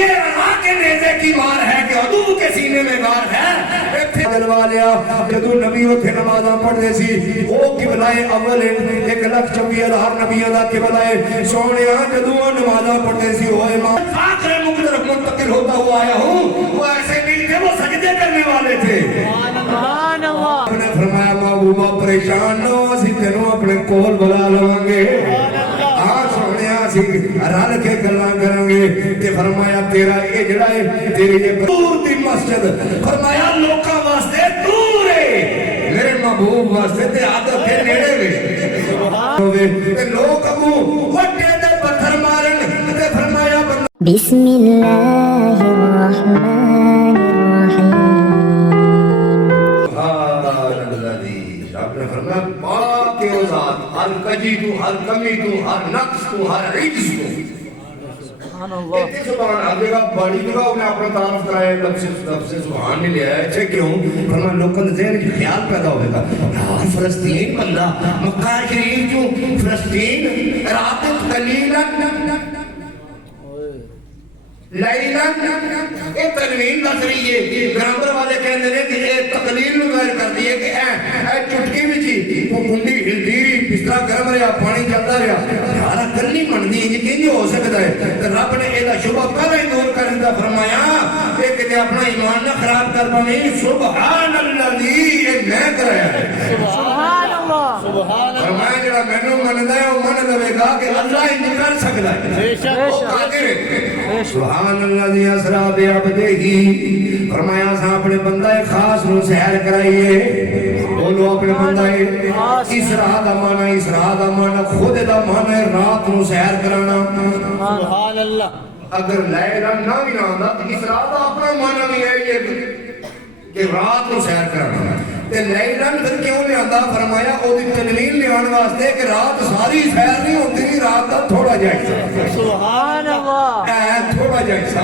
یہ رضا کے نیزے کی مار ہے کہ عدو کے سینے میں مار ہے. دلوا لیا جدو نبی اتنے نمازاں پڑھتے سی وہ قبلائے اول 1,24,000 نبیوں کا قبلائے سونے جدو نمازاں پڑھتے سی وہ امام آخر مقدر منتقل ہوتا ہوا آیا ہوں. وہ ایسے نہیں تھے، وہ سجدے کرنے والے تھے. آپ نے فرمایا محبوبہ پریشان نہ ہو، اسی تینوں اپنے کول بلا لواں گے. رل کے گلاں کریں گے. تے فرمایا تیرا یہ جڑا ہے تیری یہ دور دی مسجد فرمایا لوکاں واسطے دور ہے، میرے محبوب واسطے تے عادت کے نیڑے وے. تے لوگ اگوں وٹے دے پتھر مارن تے فرمایا بسم اللہ الرحمن الرحیم. آپ نے فرمایا پاک کے ذات، ہر کجی تو، ہر کمی تو، ہر نقص تو، ہر عجز تو. اتنی سبحان آگے گا بڑی جگہ انہیں اپنا تعارف کرائے لفظ سبحان نہیں لیا ہے. اچھے کیوں؟ فرمایا لوگوں نے ذہن کی خیال پیدا ہوئے گا یار فلسطین بندہ مکہ شریف جو فلسطین رات قلیلا لیلا یہ تنوین نظریے گرامر والے کہنے ہیں کہ یہ تقلیل میں غیر کر دیئے کہ اے چٹکی بھی جی وہ کنڈی ہلدی بسترہ گرم رہا پانی چلتا رہا یارہ کرنی من دی یہ کہ ہو سکتا ہے. رب نے ایدہ شبہ کر ہی دور کر دیتا فرمایا کہ تے اپنا ایمان نہ خراب کر پانے سبحان اللہ دی یہ میں کرایا ہے. سبحان اللہ. فرمایا جڑا میں نے من دے وہ من دے گا کہ اللہ ہی کر سکتا ہے. وہ قادر ہے. سبحان اللہ دی اسرا بے عبدہی. فرمایا سا اپنے بندہ خاص نو سحر کرائیے. بولو اپنے بندہ اسرا دا مانا اسرا دا مانا خود دا مانا رات نو سحر کرانا. سبحان اللہ. اگر لیلہ نہ بھی نہ آندا تو اسرا دا اپنا مانا بھی ہے یہ کہ رات نو سحر کرانا. تے لیلن پھر کیوں لے آندا فرمایا او دی تنوین لے آن واسطے کہ رات ساری سیر نہیں ہوتی رات دا تھوڑا جا حصہ. سبحان اللہ. تھوڑا جا حصہ.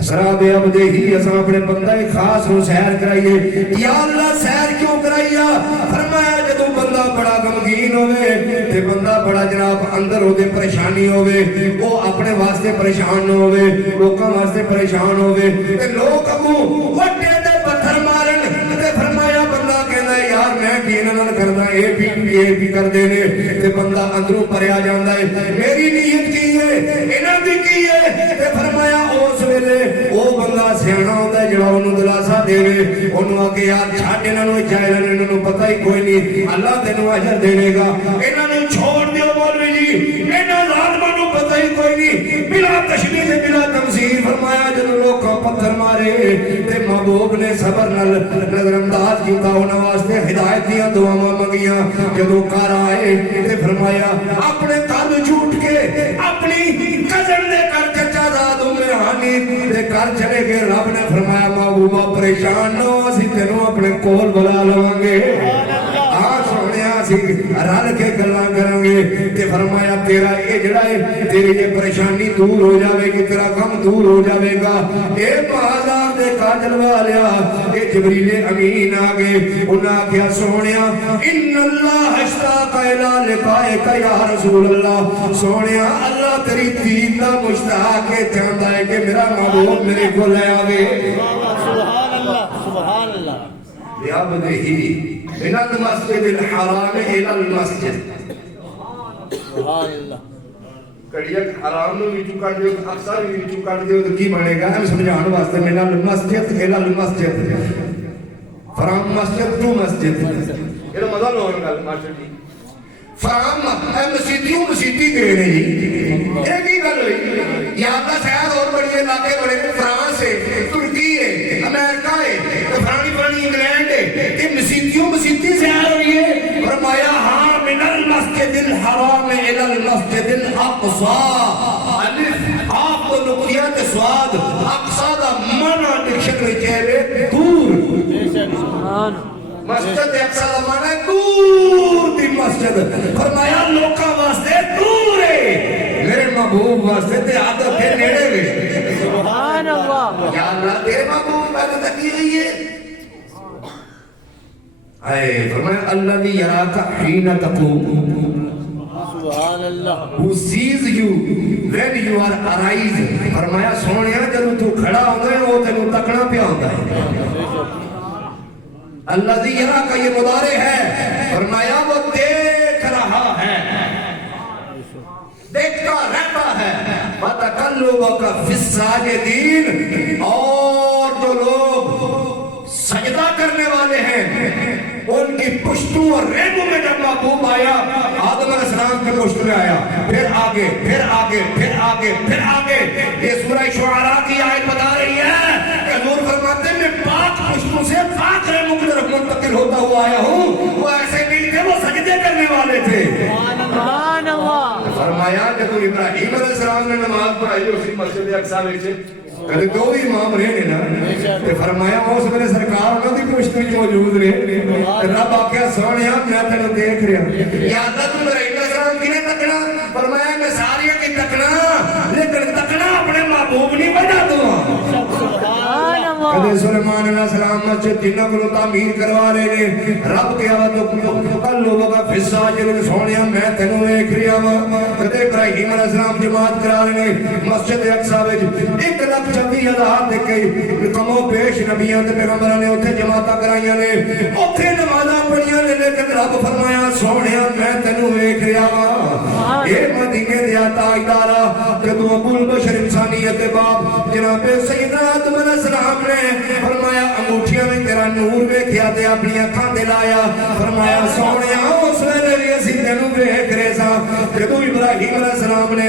اسرا بے عبدہی اساں اپنے بندہ خاص نو سیر کرائیے. یا اللہ سیر کیوں کرائیا؟ فرمایا جدو بندہ بڑا غمگین ہوئے تے بندہ بڑا جناب اندر ہو دے پریشانی ہوئے وہ اپنے واسطے پریشان نہ ہوئے لوکاں واسطے پریشان ہوئے تے لوگ اگوں وٹے دے پتھر مارن تے فرمایا بندہ کہنا ہے یار میں کینا نہ کرنا اے بھی کر دینے تے بندہ اندروں پریا جاندا ہے میری نیت کی ہے انہاں دی کی ہے تے فرمایا اس ویلے او بندہ سیاںا ہوندا ہے جڑا اونوں دلاسا دیوے اونوں آ کے یار چھڈ انہاں نوں جائے انہاں نوں پتہ ہی کوئی نہیں اللہ تینوں اجر دے گا انہاں نوں چھوڑ دیو مولوی جی انہاں ظالماں نوں پتہ ہی کوئی نہیں بلا تشبیہ بلا تمثیل. فرمایا جب لوگ پتھر مارے تے محبوب نے صبر نظر انداز کیتا انہاں واسطے ہدایت دیاں دعاواں منگیاں. جدوں گھر آئے تے فرمایا اپنے کل جھوٹ کے اپنی کزن دے کر چچا زاد ہانی دے کر چلے گئے. رب نے فرمایا محبوبہ پریشان نہ ہو اسی تینوں اپنے کول بلا لواں گے. رل کے گلاں کریں گے تے فرمایا تیرا یہ جڑا ہے تیری یہ پریشانی دور ہو جاوے گی تیرا غم دور ہو جاوے گا. اے بازار دے کاجل والیا اے جبریل امین آگے انہاں کیا سونیا ان اللہ اشتاق الی لقائک یا رسول اللہ. سونیا اللہ تیری دید دا مشتاق ہے چاہتا ہے کہ میرا محبوب میرے کو لے آوے. سبحان اللہ. سبحان اللہ. بعبدہی من المسجد الحرام الى المسجد. سبحان اللہ. کڑیک حرام نو وچوں کڈ دیو اکثر وچوں کڈ دیو تے کی بنے گا ہم سمجھاؤن واسطے من المسجد الى المسجد فرام مسجد ٹو مسجد یہ مزہ لو گل ماشاء جی فرام مسجدیوں مسجدی گئے نے جی یہ کی گل ہوئی یہاں کا شہر اور بڑے علاقے بڑے فرانس ہے ترکی ہے امریکہ ہے فرانی انگلینڈ ہے یہ مسجدیوں مسجدی شہر ہوئی ہے. فرمایا ہاں من المسجد الحرام الى المسجد الاقصى الف آپ کو نقطیات سواد اقصا دا منع شکل چہرے دور. مسجد اقصا دا منع دور دی مسجد. فرمایا لوکاں واسطے دور ہے میرے محبوب واسطے تے عادت کے نیڑے وے. سبحان اللہ. یا اللہ تیرے محبوب میں تکی ہوئی ہے. اے فرمایا الذی یراک حین تقوم. سبحان سبحان اللہ who sees you when you are arise. فرمایا سونیا جب تو کھڑا ہوتا ہے وہ تینوں تکنا پیا ہوتا ہے. الذی یرا کا یہ مضارع ہے. فرمایا وہ دیکھ رہا ہے, دیکھتا رہتا ہے. وَتَقَلُّبَكَ فِي السَّاجِدِينَ, اور جو لوگ سجدہ کرنے والے ہیں ان کی پشتوں اور ریگوں میں جب محبوب آیا, آدم علیہ السلام کے پشت میں آیا, پھر آگے پھر آگے پھر آگے پھر آگے. یہ سورہ شعراء کی آیت بتا رہی ہے کہ حضور فرماتے ہیں میں پاک پشتوں سے پاک ریگوں کی طرف منتقل ہوتا ہوا آیا ہوں. وہ ایسے نہیں تھے, وہ سجدے کرنے والے تھے. سبحان اللہ فرمایا جب ابراہیم علیہ السلام نے نماز پڑھائی اسی مسجد اقصی میں کہتے دو ہی امام رہے نا, تے فرمایا اس میرے سرکار انہوں دی پشت وچ موجود رہے. رب آکھیا سونیا میں تینوں دیکھ رہا. یا اللہ تو ابراہیم علیہ السلام کی نے تکنا, فرمایا میں ساری کی تکنا, لیکن تکنا اپنے محبوب نہیں بنا دو. کدے سلیمان علیہ السلام مسجد جنہ کو تعمیر کروا رہے نے, رب کیا تو کل لوگوں کا فصہ جنہوں سونیا میں تینوں دیکھ رہا ہوں. کدے ابراہیم علیہ السلام جماعت کرا رہے نے مسجد اقصی وچ 1,26,000 دیکھے کموں پیش نبیاں تے پیغمبراں نے اوتھے جماعتاں کرائیاں نے, اوتھے نمازاں پڑھیاں نے, لیکن رب فرمایا سونیا میں تینوں ویکھ رہا ہاں. اے مدینے دیا تاجدارا, جدوں ابو البشر انسانیت دے باپ جناب سیدنا آدم علیہ السلام نے فرمایا انگوٹھیاں میں تیرا نور ویکھیا تے اپنی اکھاں تے لایا. فرمایا سونیا اس ویلے بھی اسی تینوں ویکھ رہے ساں. جدوں ابراہیم علیہ السلام نے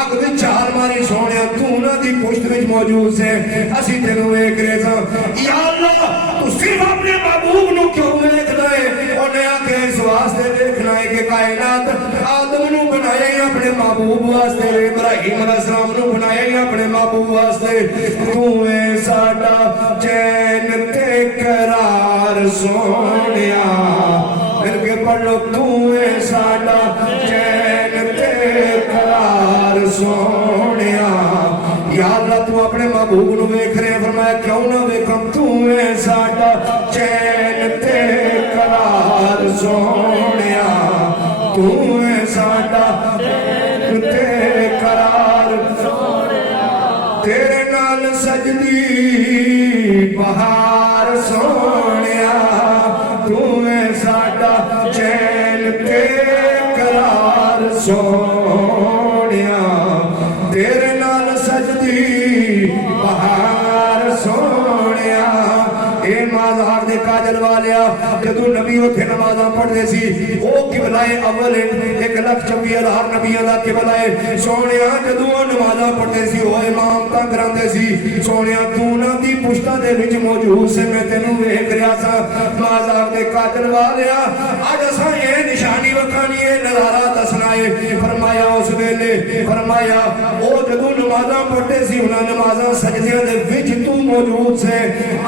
اگ وچ چھال ماری, سونیا تو انہاں دی پشت وچ موجود سے اسی تینوں ویکھ رہے ساں. یا اللہ تو صرف اپنے محبوب نو کیوں ویکھدا ہے؟ انہیں آکھیا اس واسطے ویکھنا ہے کہ کائنات آدم نو بنایا ہی اپنے محبوب واسطے, ابراہیم علیہ السلام نو بنایا ہی اپنے محبوب واسطے. تو اے ساڈا چین تے قرار سونیا, مل کے پڑھ لو تو اے ساڈا چین تے قرار سونیا. یا اللہ تو اپنے محبوب نو ویکھ رہے ہیں, فرمایا کیوں نہ ویکھم, تو اے ساڈا چین تے قرار سونیا, تو اے ساڈا چین تے قرار سونیا. تیرے نال سجدی بہار سونیا, تو اے ساڈا چین تے قرار سونیا. تیرے نال سجدی بہار سونیا. اے مازار دے کاجل والیا, جدو نبی اتھے نمازاں پڑھتے سی او قبلہ اول 1,26,000 نبیوں دا قبلہ سونیا. جدو نمازاں پڑھتے سی او امام تنگ راندے سی, سونیا تو نہ دی پشتہ دے وچ موجود سے میں تینوں ویکھ رہا سا. مازار دے کاجل والیا اج اساں اے نشانی وکھانی اے نظارہ دسنا ہے. فرمایا اس ویلے فرمایا او جدو نمازاں پڑھتے سی انہاں نمازاں سجدیاں دے وچ تو موجود سے.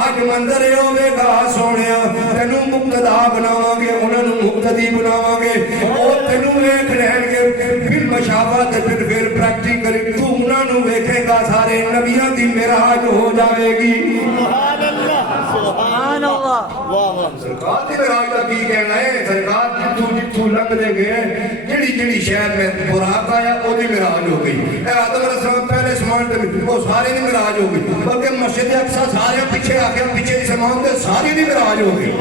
اج منظر ہوے گا سونیا, تینوں مقتدا بناواں گے, انہاں نوں مقتدی بناواں گے, او تینوں ویکھ رہن گے پھر مشابہت پھر پریکٹیکل تو انہاں نوں ویکھے گا. سارے نبیاں دی معراج ہو جاوے گی. سبحان اللہ سبحان اللہ. واہ واہ. سرکار دی معراج دا کی کہنا ہے, سرکار جتھوں لنگ دے گئے جڑی شہر میں براق آیا او دی معراج ہو گئی. اے آدم علیہ السلام پہلے سمان تے وہ سارے دی معراج ہو گئی, بلکہ مسجد اقصی سارے پیچھے آ کے پیچھے سمان تے ساری دی معراج ہو گئی. اے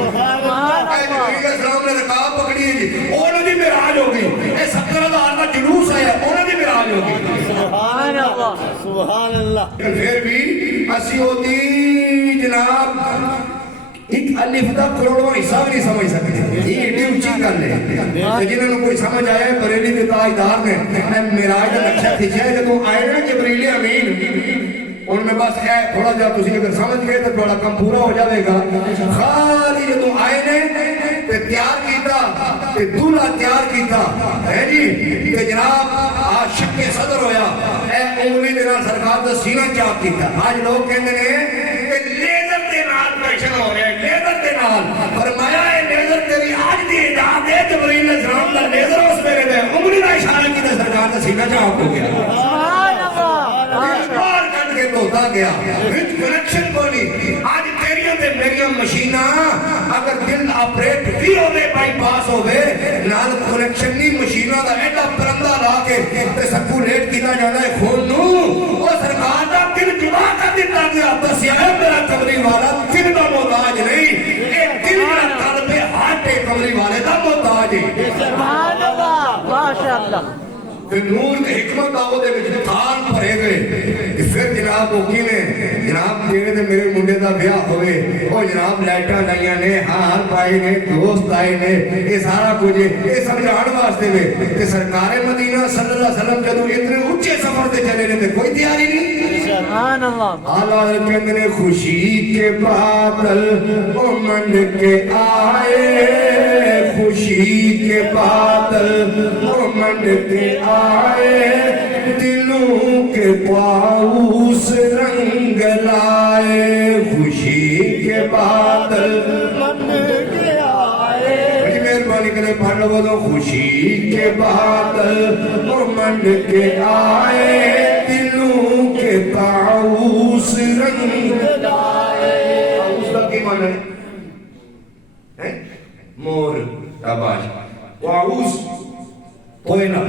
نبی علیہ السلام نے رکاب پکڑی جی انہاں دی معراج ہو گئی. اے 70,000 دا جلوس آیا انہاں دی معراج ہو گئی. سبحان اللہ سبحان اللہ. پھر بھی اسی ہوتی جناب ایک الف دا کروڑواں حصہ بھی نہیں سمجھ سکتے. یہ ایڈی اونچی گل ہے. جنہوں نے کوئی سمجھ آیا ہے بریلی کے تاجدار نے معراج کا نقشہ کھینچا ہے. جب آئے نا جبریل امین ان میں بس ہے تھوڑا جا تسی اگر سمجھ گئے تو تھوڑا کم پورا ہو جاوے گا. خالی جدو آئے نے تے تیار کیتا تے دولہا تیار کیتا ہے جی تے جناب عاشق کے صدر ہویا. اے انگلی دے نال سرکار دا سینہ چاک کیتا. آج لوگ کہندے نے کہ لیزر دے نال پیشن ہو رہا ہے, لیزر دے نال. فرمایا اے لیزر تیری آج دی ایجاد ہے. جبریل علیہ السلام دا لیزر اس میرے دے انگلی دا اشارہ کیتا, سرکار دا سینہ چاک ہو گیا. سبحان اللہ. بار کٹ کے دھوتا گیا وچ کنیکشن کو نہیں. آج تیریاں تے میریاں مشیناں اگر دل آپریٹ بھی ہوے بائی پاس ہوے نال کنیکشن نہیں, مشیناں دا ایڈا پرندہ جانا ہے خون نو وہ سرکار دا دل جدا کر دیتا گیا دسیا ہے میرا کملی والا دل دا محتاج نہیں یہ دل دا قلب ہاتھ کملی والے دا محتاج ہے سبحان اللہ ماشاءاللہ پھر نور کے حکمت آو دے وچ تھان بھرے گئے پھر جناب وہ کیویں جناب جیویں تے میرے منڈے دا بیاہ ہوئے او جناب لائٹاں لائیاں نے ہار پائے نے دوست آئے نے یہ سارا کچھ یہ سمجھان واسطے وے تے سرکار مدینہ صلی اللہ علیہ وسلم جدوں اتنے اونچے سفر تے چلے نے تے کوئی تیاری نہیں سبحان اللہ آلہ کہندے نے خوشی کے بادل امنڈ کے آئے خوشی کے بادل امنڈ کے آئے دلوں کے طاؤس رنگ لائے خوشی کے بادل امنڈ کے آئے بڑی مہربانی کرے پڑھ لو تو خوشی کے بادل امنڈ کے آئے دلوں کے طاؤس رنگ لائے طاؤس کا کی معنی ہے مور تاباش طاؤس پوئنا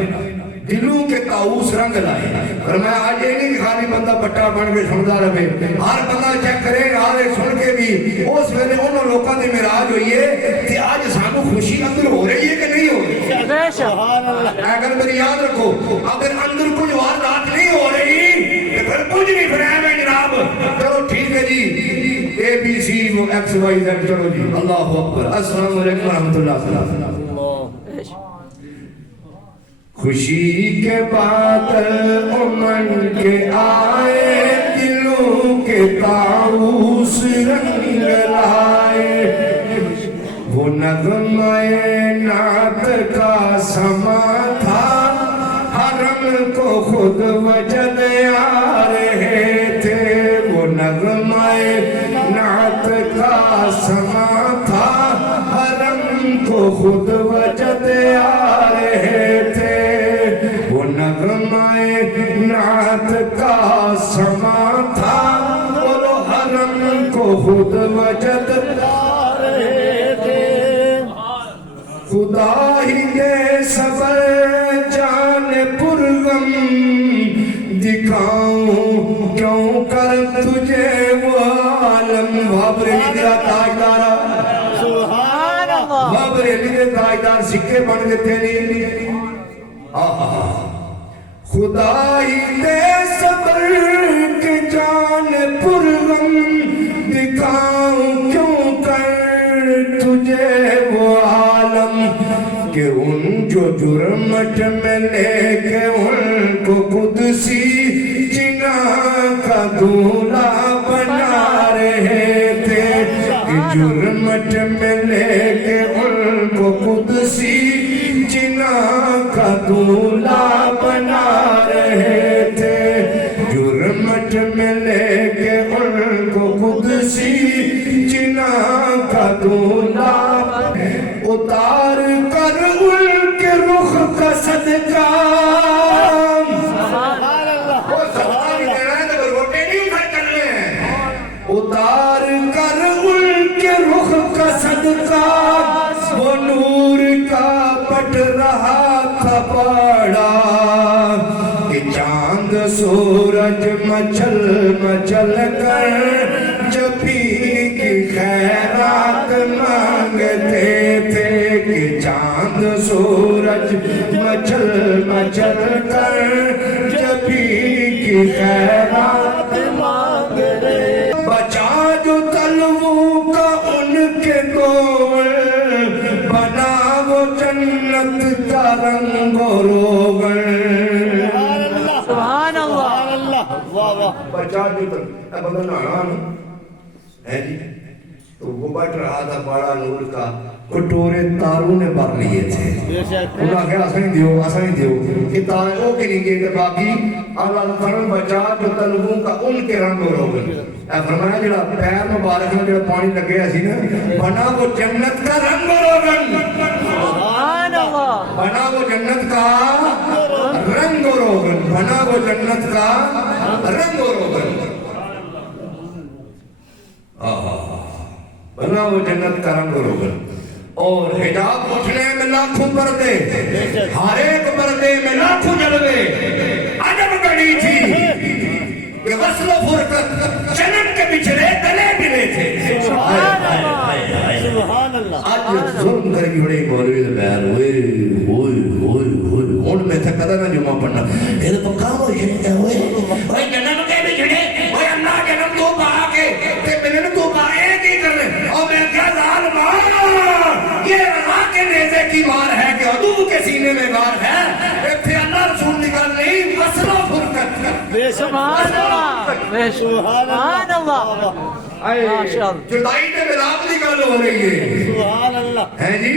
دلوں کے طاؤس رنگ لائے فرمایا آج یہ نہیں کہ خالی بندہ بٹا بن کے سنتا رہے ہر بندہ چیک کرے ہر ایک سن کے بھی اس ویلے انہوں لوگوں نے معراج ہوئی ہے کہ آج سانو خوشی اندر ہو رہی ہے کہ نہیں ہو رہی بے شک اگر میری یاد رکھو اگر اندر کچھ واردات نہیں ہو رہی تو پھر کچھ نہیں فرائم ہے جناب چلو ٹھیک ہے جی اے بی سی وہ ایکس وائی زیڈ چلو جی اللہ اکبر السلام علیکم ورحمۃ اللہ خوشی کے بادل امن کے آئے دلوں کے طاؤس رنگ لائے وہ نغمہ نعت کا سما تھا حرم کو خود وجد آ رہے تھے وہ نغمہ نعت کا سما تھا حرم کو خود وجد آ رہے تھے وہ نغمہ نعت کا سما تھا بولو حرم کو خود وجد آ رہے تھے خدا ہی دے صبر جان پرغم دکھاؤں کیوں کر تجھے وہ عالم بابری دیا تاجدارا سبحان اللہ بابری دیا تاجدار سکے بن دیتے نہیں خدا ہی دے صبر کے جان پرغم دکھاؤں کیوں کر تجھے وہ عالم کہ ان جو جرمٹ میں لے کے ان کو قدسی جنا کا دولہ بنا رہے تھے کہ جرمٹ میں لے کے ان کو قدسی جنا کا دولہ بنا رہے تھے جرمٹ میں لے کے ان کو قدسی جنا کا دولہ اتار کر ان کے رخ کا صدقہ وہ سوال دینا ہے تو روٹے نہیں اٹھا چلنے ہیں اتار کر ان کے رخ کا صدقہ وہ نور کا پٹ رہا تھا پڑا کہ چاند سورج مچل مچل کر جبھی کی خیرات مانگتے تھے کہ چاند سورج مچل مچل کر جبھی کی خیرات مانگتے بچا جو تلووں کا ان کے گول بنا وہ جنت کا رنگ و روغن سبحان اللہ واہ واہ بچا جو تلووں بندہ ناران ہے جی تو وہ بٹ رہا تھا بڑا نور کا کٹورے تاروں نے بھر لیے تھے انہاں کہا اسائیں دیو کہ تاروں کے نہیں گئے باقی اللہ فرم بچا جو تلووں کا ان کے رنگ و روغن اے فرمایا جڑا پیر مبارک میں جڑا پانی لگے اسی نا بنا وہ جنت کا رنگ و روغن سبحان اللہ بنا وہ جنت کا رنگ و روغن بنا وہ جنت کا رنگ و روغن بنا وہ جنت کا رنگ و روغن اور حجاب اٹھنے میں لاکھوں پردے ہر ایک پردے میں لاکھوں جلوے عجب کر بھی بڑے مولوی دے بیان ہوئے ہوئے ہوئے ہوئے ہن میں تھا کدا نہ جمعہ پڑھنا اے تو پکا ہو جڑے ہوئے اوے جنم کے بھی جڑے اوے اللہ جنم تو پا کے تے میں نے تو پائے کی کرنے او میں کیا ظالما یہ رضا کے نیزے کی مار ہے کہ عدو کے سینے میں مار ہے ایتھے اللہ رسول کی گل نہیں مسئلہ فرقت سبحان اللہ سبحان اللہ ماشاء اللہ جدائی تے ملاپ کی گل ہو رہی ہے سبحان اللہ ہے جی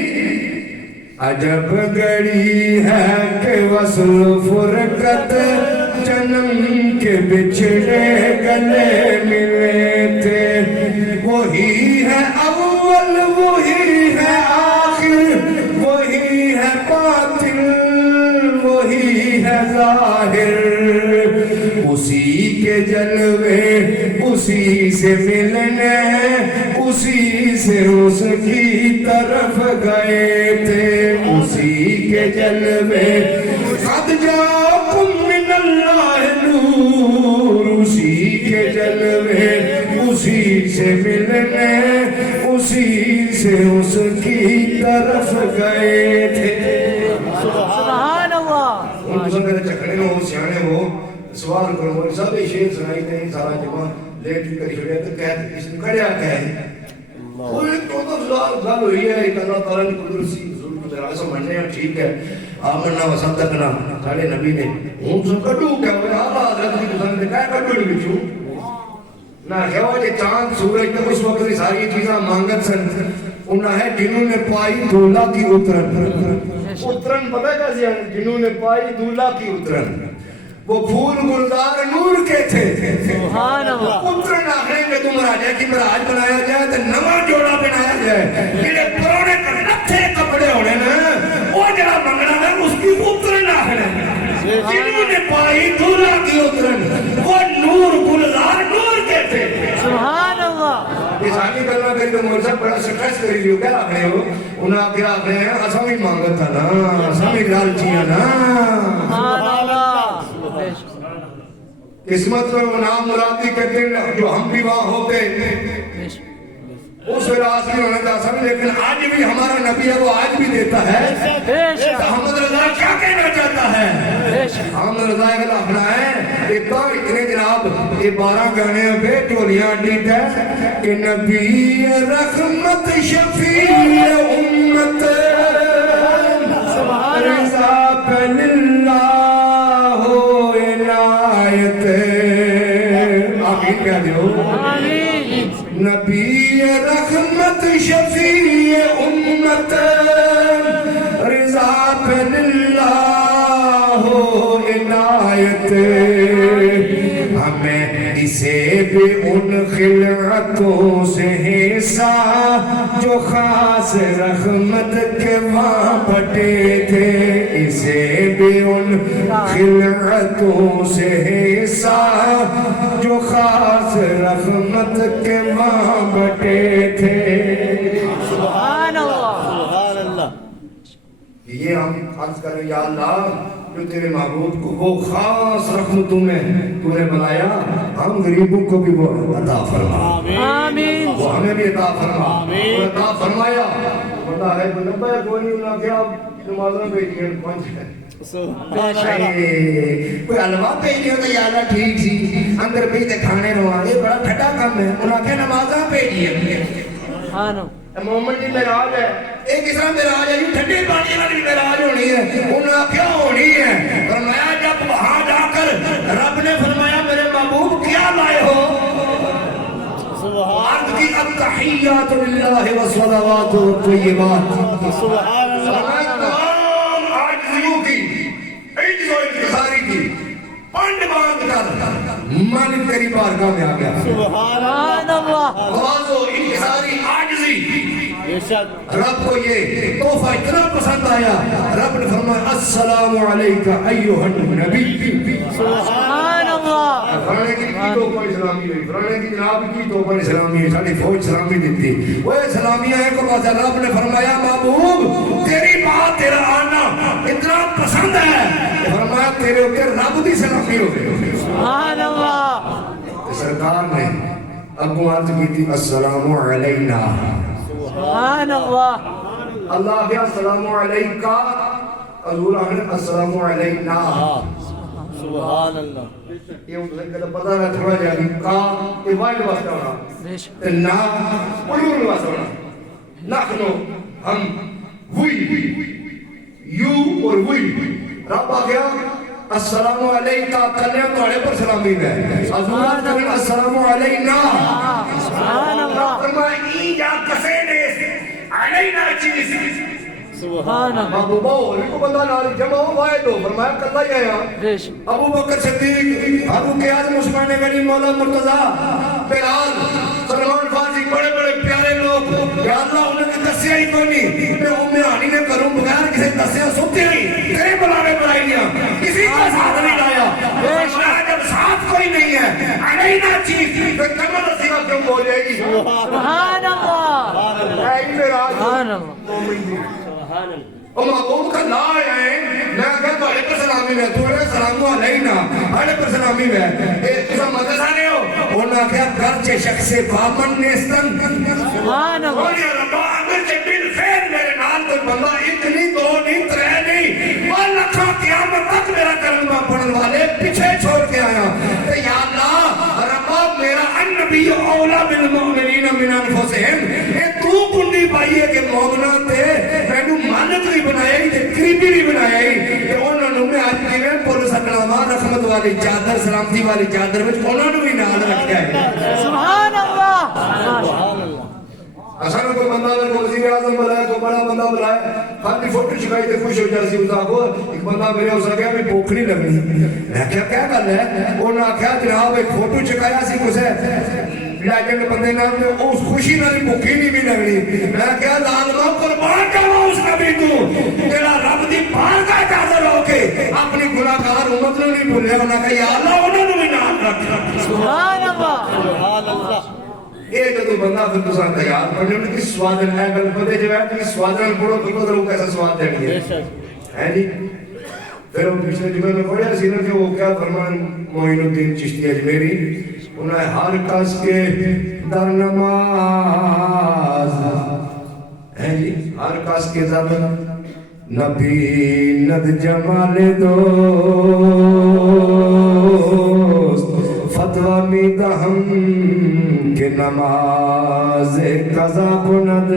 عجب گڑی ہے کہ وصل فرقت جنم کے بچھڑے گلے ملے تھے وہی ہے اول وہی ہے آخر وہی ہے باطن وہی ہے ظاہر اسی کے جلوے اسی سے ملنے اسی سے اس کی طرف گئے تھے اسی کے جلوے قد جاءکم من اللہ نور اسی کے جلوے اسی سے ملنے اسی سے اس کی طرف گئے تھے سبحان اللہ ان کو کہتے چکڑے ہو سیانے ہو سوال کرو وہ سب شیر سنائی دیں سارا جمعہ لیٹ بھی کری چھوڑے تو کہتے اس نے کھڑیا کہے وہ ایک تو سوال گل ہوئی ہے ایک اللہ تعالیٰ نے قدرت سی حضور کو ذرا ایسا مننے ہیں ٹھیک ہے آمنا و صدقنا ساڑھے نبی نے ہوں سن کٹو کیا ہوئے آلہ حضرت کی پسند نے کہا کٹو نہیں بچو نہ کہو کہ چاند سورج تک اس وقت کی ساری چیزاں مانگت سن انہا ہے جنہوں نے پائی دولہ کی اترن اترن پتہ ہے کیسے ہیں جنہوں نے پائی دولہ کی اترن وہ پھول گلدار نور کے تھے سبحان اللہ اترن آخرے میں تم راجہ کی مراج بنایا جائے تو نواں جوڑا بنایا جائے یہ پرونے نتھے کپڑے ہونے نا وہ جڑا منگنا ہے اس کی اترن آخرے جنہوں نے پائی دولہ کی اترن وہ نور گلدار نور کے تھے سبحان اللہ یہ ساری کرنا کری تو مرزا بڑا سٹریس کری لیو کیا آخرے ہو انہاں کیا آخرے ہیں اسا بھی مانگت تھا نا اسا بھی گال چیا نا سبحان اللہ قسمت میں وہ نام مرادی کہتے ہیں جو ہم بھی وہاں ہوتے اس راز میں ہونے دا سب لیکن آج بھی ہمارا نبی ہے وہ آج بھی دیتا ہے احمد رضا کیا کہنا چاہتا ہے احمد رضا ایک اپنا ہے اتنے جناب یہ 12 گانے ہیں پہ ٹولیاں اڈیت ہے کہ نبی رحمت شفیع امت رضا پن اللہ ہو عنایت آمین کہہ دیو نبی رحمت شفیع امت رضا پن اللہ ہو عنایت ہمیں اسے بھی ان خلعتوں سے حصہ جو خاص رحمت کے وہاں بٹے تھے اسے بھی ان خلعتوں سے حصہ جو خاص رحمت کے وہاں بٹے تھے سبحان اللہ سبحان اللہ یہ ہم عرض کریں یا اللہ جو تیرے محبوب کو وہ خاص رحمتوں میں تو نے بنایا ہم غریبوں کو بھی وہ عطا فرما آمین وہ ہمیں بھی عطا فرما وہ عطا فرمایا بندہ ہے بندہ ہے کوئی نہیں انہا کیا نمازوں پہ جیئے پہنچ گئے کوئی علماء پہ جیئے تو یا اللہ ٹھیک سی اندر پہ تے کھانے رہا یہ بڑا پھٹا کم ہے انہا کیا نمازوں پہ جیئے محمد کی معراج ہے ایک اس طرح معراج ہے ٹھنڈے پانی والی معراج ہونی ہے انہاں کیا ہونی ہے فرمایا جب وہاں جا کر رب نے فرمایا میرے محبوب کیا لائے ہو عرض کی التحیات للہ والصلوات والطیبات سبحان اللہ تمام عاجزیوں کی عجز و انکساری کی پنڈ باندھ کر مالک تیری بارگاہ میں آ گیا سبحان اللہ آواز و انکساری عاجزی اللہ رب کو یہ تحفہ اتنا پسند آیا رب نے فرمایا السلام علیکہ ایوہ النبی سبحان اللہ فرانے کی توفہ اسلامی ہوئی فرانے کی جناب کی توفہ اسلامی ہوئی ساڑھی فوج سلامی دیتی وہ سلامیہ ہے کو پاس رب نے فرمایا محبوب تیری بات تیرا آنا اتنا پسند ہے فرمایا تیرے اوپر رب دی سلامی ہو گئے سبحان اللہ سرکار نے ابو عرض کی تھی السلام علینا سبحان اللہ اللہ کے السلام علیکہ حضور آخر السلام علینا سبحان اللہ یہ ہوں تک پتہ ہے تھوڑا جائے کا یہ وائد واسطہ ہونا نا علول واسطہ ہونا نحنو ہم وی یو اور وی رب آگیا السلام علیکہ کلیاں توڑے پر سلامی ہے حضور آخر السلام علینا سبحان اللہ فرمائے ای جا کسے نے علینا چیز سبحان اللہ محبوبہ ہو کو بندہ ناری جمع ہو وائد ہو فرمایا کلہ ہی آیا ابو بکر صدیق فاروق اعظم عثمان غنی مولا مرتضی بلال سلمان فارسی بڑے بڑے پیارے لوگ یا اللہ انہیں نے دسیا ہی کوئی نہیں میں ہانی نے کروں بغیر کسی دسیا سوتے نہیں تیرے بلاوے بلائی دیا کسی کا ساتھ نہیں لایا فرمایا جب ساتھ کوئی نہیں ہے علینا چیز تو کمر رسیبہ کیوں بول جائے گی سبحان اللہ اے میرا سبحان اللہ اور محبوب کا لا آئے میں اگر تو علیہ پر سلامی میں تو علیہ سلام علینا علیہ پر سلامی میں ایسا مدد آنے ہو انہا کیا گرچے شخص بامن نیستن سبحان اللہ اور یا ربا اگرچہ بالفعل میرے نال کوئی بندہ اتنی دو نہیں ترے نہیں واللکھا قیامت تک میرا کلمہ پڑھن والے پیچھے چھوڑ کے آیا کہ یا اللہ ربا میرا النبی اولا بالمؤمنین من انفسہم اے تو کنڈی پائی ہے کہ مومنہ تے میں مالک بھی بنایا ہی قریبی بھی بنایا ہی کہ انہوں نے میں آج کی میں پولیس اکلامان رحمت والی چادر سلامتی والی چادر میں انہوں نے بھی نال رکھا ہے سبحان اللہ اصلا کوئی بندہ میں کو وزیر اعظم بلایا کوئی بڑا بندہ بلایا خالی فوٹو چکائی تھے خوش ہو جاسی اس کو ایک بندہ میرے ہو سکیا بھی پوکھنی لگنی میں کیا کر ہے انہوں نے کیا جناب ایک فوٹو چکایا سی کچھ ہے لیکن بندے نام نے اس خوشی نہ بھوکی نہیں بھی لگنی میں کیا ظالمہ قربان جاؤ اس نبی تو تیرا رب دی پار کا حاضر ہو کے اپنی گناہگار امت نے نہیں بھولے انہوں نے کہا یا اللہ انہوں نے بھی نام رکھ سبحان اللہ سبحان اللہ یہ جو بندہ پھر دوسرا تیار پڑھنے انہوں نے کس سوادن ہے گل پتے جو ہے کہ سوادن پڑھو پھر کو دروں کیسا سواد دینی ہے جی پھر وہ پچھلے جمعے میں پڑھا سینہ کہ وہ کیا فرمان معین الدین چشتی اجمیری انہیں ہر کس کے در نماز ہے جی ہر کس کے در نبی ند جمال دوست فتوہ میدہ ہم کہ نماز قضا کند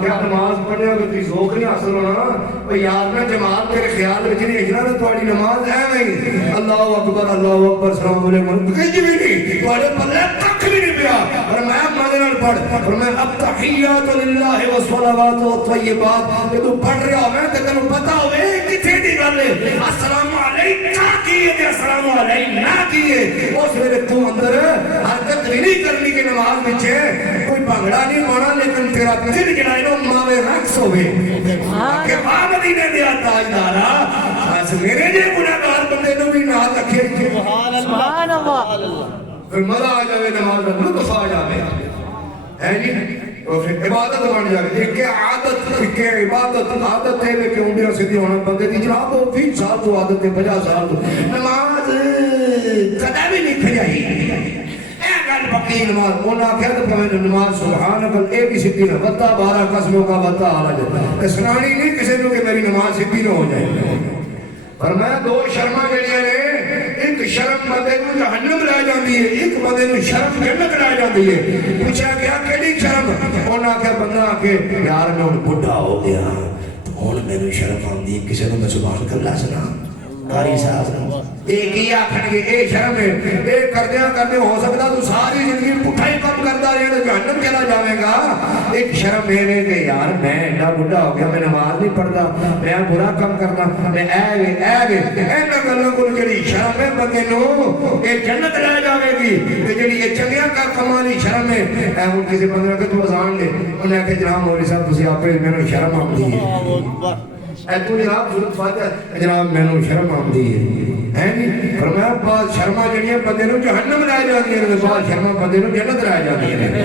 کیا نماز پڑھنے اگر تھی ذوق نہیں حاصل ہونا وہ یاد میں جماعت تیرے خیال میں جنہیں اجنا تو تھوڑی نماز ہے نہیں اللہ اکبر السلام علیکم کہیں بھی نہیں تھوڑے پلے تک بھی نہیں پیا اور میں مدنال پڑھ اور میں اب تحیات للہ والصلوات والطیبات کہ تو پڑھ رہا ہوئے تو تنہوں پتا ہوئے کتھے دی گلے السلام علیکہ کیے کہ السلام علیکہ کیے اس میرے تو اندر حرکت نہیں کرنی کی نماز بچے کوئی بھنگڑا نہیں مانا لیکن تیرا پھر گنائنوں ماوے رقص ہوئے کہ مدینے دیا تاجدارا بس میرے جے گناہگار بندے نو بھی نہ رکھے سبحان اللہ پھر مزہ آ جاوے نماز میں لطف آ جاوے ہے جی اور پھر عبادت بن جاوے ایک عادت ایک عبادت عادت ہے کہ عمرہ صدی ہونا بندے دی جناب وہ 20 سال تو عادت ہے 50 سال تو نماز قدر بھی نہیں کھجائی بقی نماز انہاں کہہ تو پہلے نماز سبحانک اے بھی سدھی نہ بتا 12 قسموں کا بتا آ جائے اسنانی نہیں کسی کو کہ میری نماز سدھی نہ ہو جائے فرمایا دو شرما جڑیاں نے ایک شرم بندے کو جہنم لے جاندی ہے ایک بندے کو شرم جنت لے جاندی ہے پوچھا گیا کیڑی شرم انہاں کہ بندہ کہ یار میں ہن بڈھا ہو گیا ہن مینوں شرم آندی ہے کسی نے سبحان اللہ سنا قاری صاحب ایک ہی آکھن گے اے شرم ہے اے کردے ہو سکتا تو ساری زندگی پٹھا ہی کم کرتا رہے تو جہنم چلا جاوے گا ایک شرم ہے کہ یار میں ایڈا بڑھا ہو گیا میں نماز نہیں پڑھتا میں برا کم کرتا میں اینا گلوں کو جڑی شرم ہے بندے نو اے جنت لے جاوے گی تے جڑی اے چنگیاں کا کمالی شرم ہے اے ہن کسی بندے کہ تو اذان دے انہاں کہ جناب مولوی صاحب تسی آپے مینوں شرم آندی ہے اے تو جناب ضرورت فاتح جناب مینوں شرم آندی ہے نہیں فرمایا بعض شرما جڑیاں بندے نوں جہنم لے جاندیاں نے بعض شرما بندے نوں جنت لے جاندیاں نے